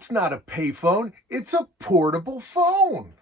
It's not a payphone, it's a portable phone.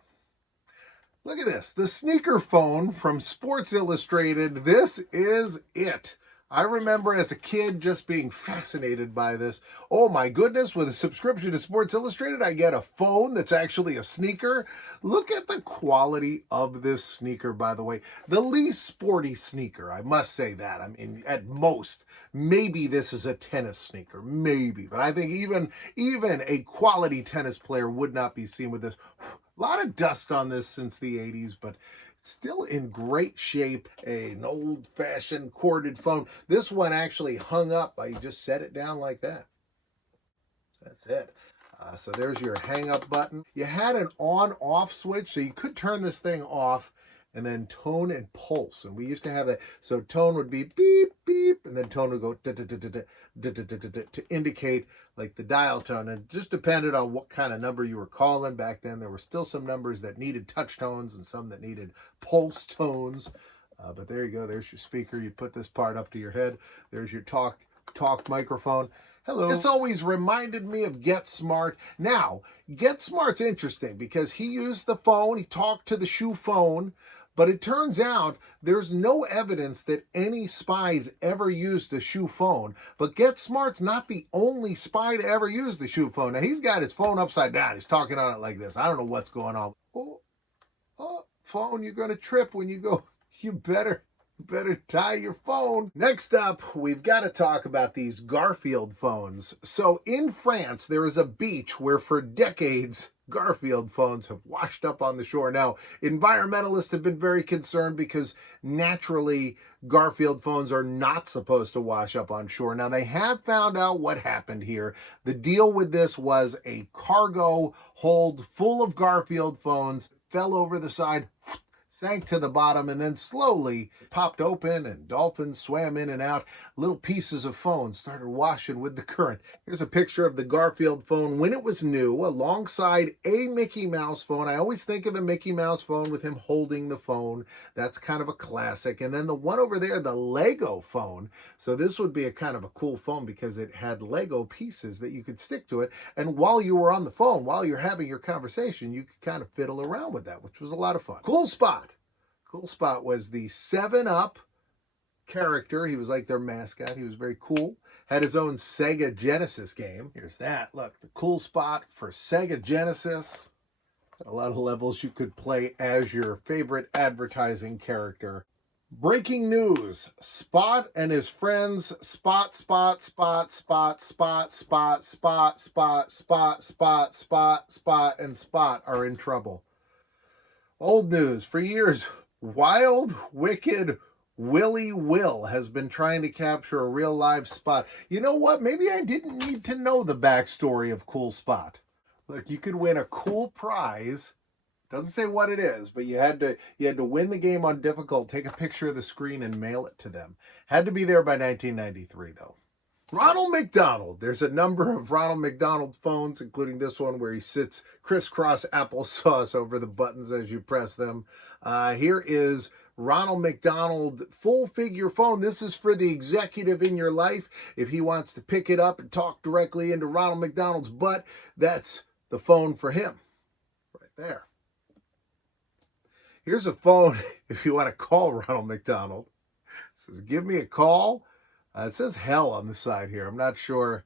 Look at this, the sneaker phone from Sports Illustrated. This is it. I remember as a kid just being fascinated by this. Oh my goodness, with a subscription to Sports Illustrated, I get a phone that's actually a sneaker. Look at the quality of this sneaker, by the way. The least sporty sneaker, I must say that. I mean, at most, maybe this is a tennis sneaker, maybe. But I think even a quality tennis player would not be seen with this. A lot of dust on this since the 80s, but still in great shape. An old-fashioned corded phone. This one actually hung up. You just set it down like that. That's it. So there's your hang-up button. You had an on-off switch, so you could turn this thing off and then tone and pulse. And we used to have that. So tone would be beep, beep, and then tone would go to indicate like the dial tone. And it just depended on what kind of number you were calling. Back then, there were still some numbers that needed touch tones and some that needed pulse tones. But there you go. There's your speaker. You put this part up to your head. There's your talk microphone. Hello. This always reminded me of Get Smart. Now, Get Smart's interesting because he used the phone. He talked to the shoe phone. But it turns out there's no evidence that any spies ever used the shoe phone. But Get Smart's not the only spy to ever use the shoe phone. Now, he's got his phone upside down. He's talking on it like this. I don't know what's going on. Oh, phone, you're going to trip when you go. You better tie your phone. Next up, we've got to talk about these Garfield phones. So in France, there is a beach where for decades, Garfield phones have washed up on the shore. Now, environmentalists have been very concerned because naturally Garfield phones are not supposed to wash up on shore. Now, they have found out what happened here. The deal with this was a cargo hold full of Garfield phones, fell over the side, sank to the bottom, and then slowly popped open and dolphins swam in and out. Little pieces of phone started washing with the current. Here's a picture of the Garfield phone when it was new alongside a Mickey Mouse phone. I always think of the Mickey Mouse phone with him holding the phone. That's kind of a classic. And then the one over there, the Lego phone. So this would be a kind of a cool phone because it had Lego pieces that you could stick to it. And while you were on the phone, while you're having your conversation, you could kind of fiddle around with that, which was a lot of fun. Cool spot. Cool spot was the 7-Up character. He was like their mascot. He was very cool. Had his own Sega Genesis game. Here's that. Look, the cool spot for Sega Genesis. A lot of levels you could play as your favorite advertising character. Breaking news. Spot and his friends Spot, and Spot are in trouble. Old news. For years, Wild, Wicked Willy Will has been trying to capture a real live Spot. You know what? Maybe I didn't need to know the backstory of Cool Spot. Look, you could win a cool prize. Doesn't say what it is, but you had to win the game on difficult, take a picture of the screen and mail it to them. Had to be there by 1993 though. Ronald McDonald. There's a number of Ronald McDonald phones, including this one where he sits crisscross applesauce over the buttons as you press them. Here is Ronald McDonald full-figure phone. This is for the executive in your life. If he wants to pick it up and talk directly into Ronald McDonald's butt, that's the phone for him. Right there. Here's a phone if you want to call Ronald McDonald. It says, give me a call. It says hell on the side here. I'm not sure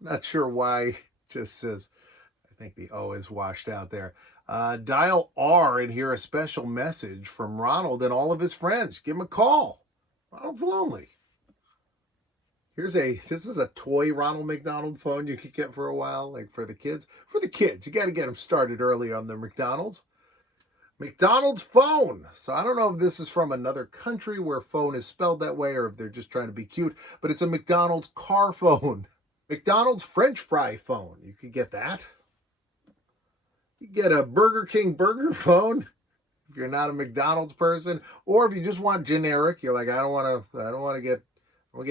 why it just says, I think the O is washed out there. Dial R and hear a special message from Ronald and all of his friends. Give him a call. Ronald's lonely. This is a toy Ronald McDonald phone you could get for a while, like for the kids. For the kids, you got to get them started early on the McDonald's. McDonald's phone. So I don't know if this is from another country where phone is spelled that way or if they're just trying to be cute, but it's a McDonald's car phone. McDonald's French fry phone. You could get that. You get a Burger King burger phone if you're not a McDonald's person, or if you just want generic, you're like, I don't want to get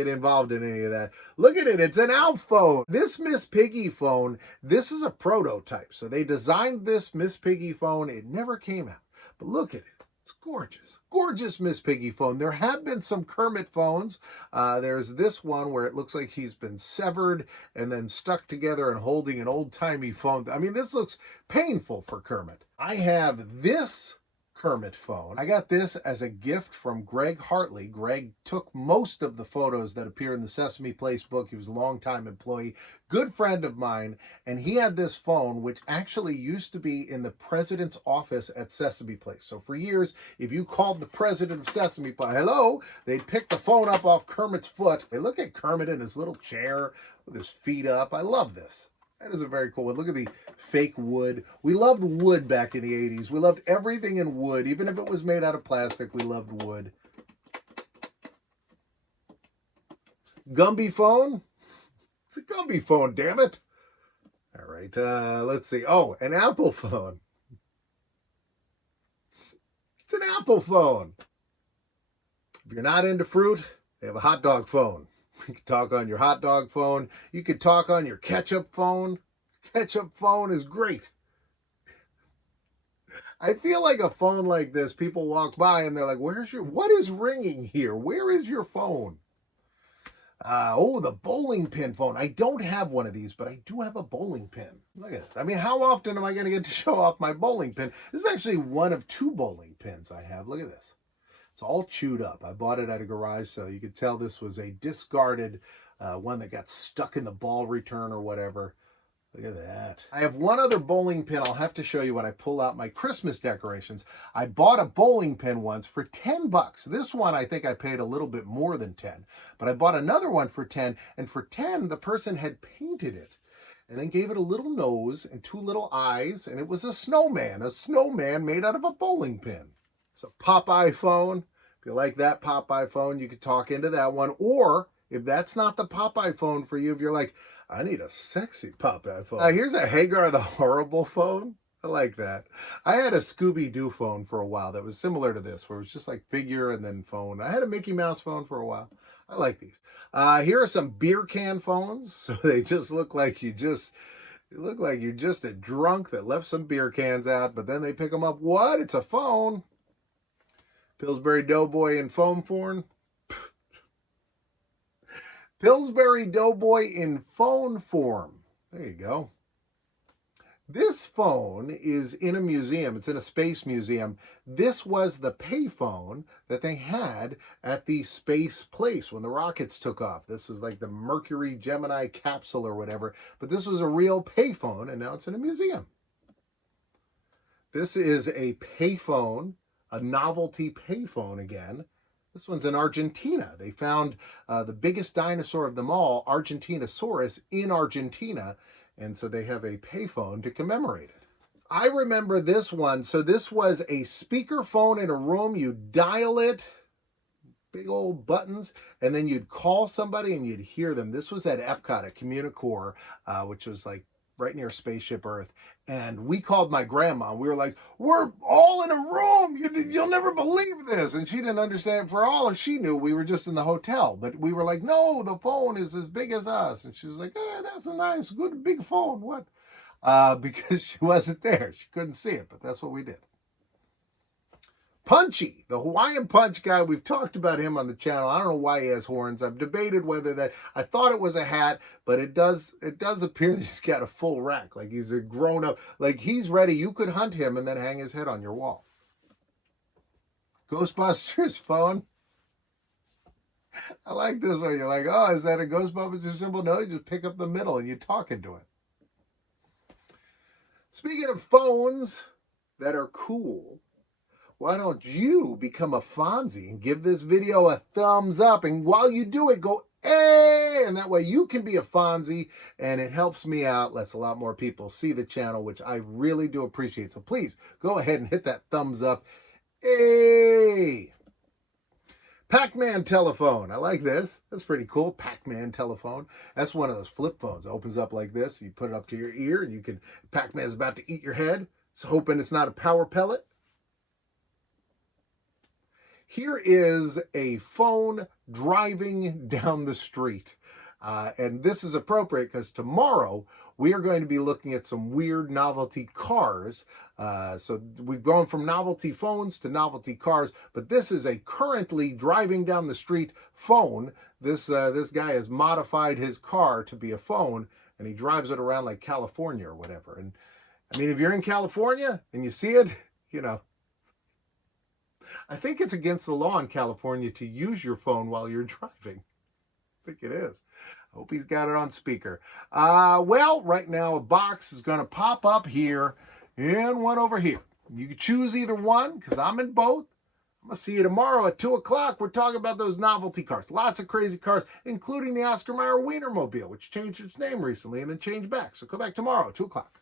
involved in any of that. Look at it. It's an Alf phone. This Miss Piggy phone, this is a prototype. So they designed this Miss Piggy phone. It never came out. But look at it. It's gorgeous. Gorgeous Miss Piggy phone. There have been some Kermit phones. There's this one where it looks like he's been severed and then stuck together and holding an old-timey phone. I mean, this looks painful for Kermit. I have this Kermit phone. I got this as a gift from Greg Hartley. Greg took most of the photos that appear in the Sesame Place book. He was a longtime employee, good friend of mine, and he had this phone, which actually used to be in the president's office at Sesame Place. So for years, if you called the president of Sesame Place, hello, they'd pick the phone up off Kermit's foot. They look at Kermit in his little chair with his feet up. I love this. That is a very cool one. Look at the fake wood. We loved wood back in the 80s. We loved everything in wood. Even if it was made out of plastic, we loved wood. Gumby phone? It's a Gumby phone, damn it. All right, let's see. Oh, an Apple phone. It's an Apple phone. If you're not into fruit, they have a hot dog phone. You can talk on your hot dog phone. You can talk on your ketchup phone. Ketchup phone is great. I feel like a phone like this, people walk by and they're like, what is ringing here? Where is your phone? Oh, the bowling pin phone. I don't have one of these, but I do have a bowling pin. Look at this. I mean, how often am I going to get to show off my bowling pin? This is actually one of 2 bowling pins I have. Look at this. It's all chewed up. I bought it at a garage sale. You could tell this was a discarded one that got stuck in the ball return or whatever. Look at that. I have one other bowling pin I'll have to show you when I pull out my Christmas decorations. I bought a bowling pin once for 10 bucks. This one I think I paid a little bit more than 10. But I bought another one for 10, and for 10 the person had painted it and then gave it a little nose and 2 little eyes, and it was a snowman made out of a bowling pin. It's a Popeye phone. If you like that Popeye phone, you could talk into that one. Or if that's not the Popeye phone for you, if you're like, I need a sexy Popeye phone. Here's a Hagar the Horrible phone. I like that. I had a Scooby-Doo phone for a while that was similar to this, where it was just like figure and then phone. I had a Mickey Mouse phone for a while. I like these. Here are some beer can phones. So they just look like you're just a drunk that left some beer cans out, but then they pick them up. What? It's a phone. Pillsbury Doughboy in foam form. Pillsbury Doughboy in phone form. There you go. This phone is in a museum. It's in a space museum. This was the payphone that they had at the space place when the rockets took off. This was like the Mercury Gemini capsule or whatever. But this was a real payphone, and now it's in a museum. This is a payphone. A novelty payphone again. This one's in Argentina. They found the biggest dinosaur of them all, Argentinosaurus, in Argentina, and so they have a payphone to commemorate it. I remember this one. So this was a speaker phone in a room. You dial it, big old buttons, and then you'd call somebody and you'd hear them. This was at Epcot at Communicore, which was like right near Spaceship Earth. And we called my grandma. We were like, we're all in a room. You'll never believe this. And she didn't understand. For all she knew, we were just in the hotel. But we were like, no, the phone is as big as us. And she was like, that's a nice, good, big phone. What? Because she wasn't there. She couldn't see it. But that's what we did. Punchy, the Hawaiian Punch guy. We've talked about him on the channel. I don't know why he has horns. I've debated whether that, I thought it was a hat, but it does appear that he's got a full rack. Like he's a grown up, like he's ready. You could hunt him and then hang his head on your wall. Ghostbusters phone. I like this one. You're like, oh, is that a Ghostbusters symbol? No, you just pick up the middle and you talk into it. Speaking of phones that are cool, why don't you become a Fonzie and give this video a thumbs up? And while you do it, go, hey! And that way you can be a Fonzie, and it helps me out, lets a lot more people see the channel, which I really do appreciate. So please, go ahead and hit that thumbs up. Hey! Pac-Man telephone. I like this. That's pretty cool. Pac-Man telephone. That's one of those flip phones. It opens up like this. You put it up to your ear, and you can, Pac-Man's about to eat your head. So hoping it's not a power pellet. Here is a phone driving down the street. And this is appropriate because tomorrow we are going to be looking at some weird novelty cars. So we've gone from novelty phones to novelty cars, but this is a currently driving down the street phone. This guy has modified his car to be a phone, and he drives it around like California or whatever. And I mean, if you're in California and you see it, you know, I think it's against the law in California to use your phone while you're driving. I think it is. I hope he's got it on speaker. Well, right now a box is going to pop up here and one over here. You can choose either one because I'm in both. I'm going to see you tomorrow at 2 o'clock. We're talking about those novelty cars. Lots of crazy cars, including the Oscar Mayer Wienermobile, which changed its name recently and then changed back. So come back tomorrow at 2 o'clock.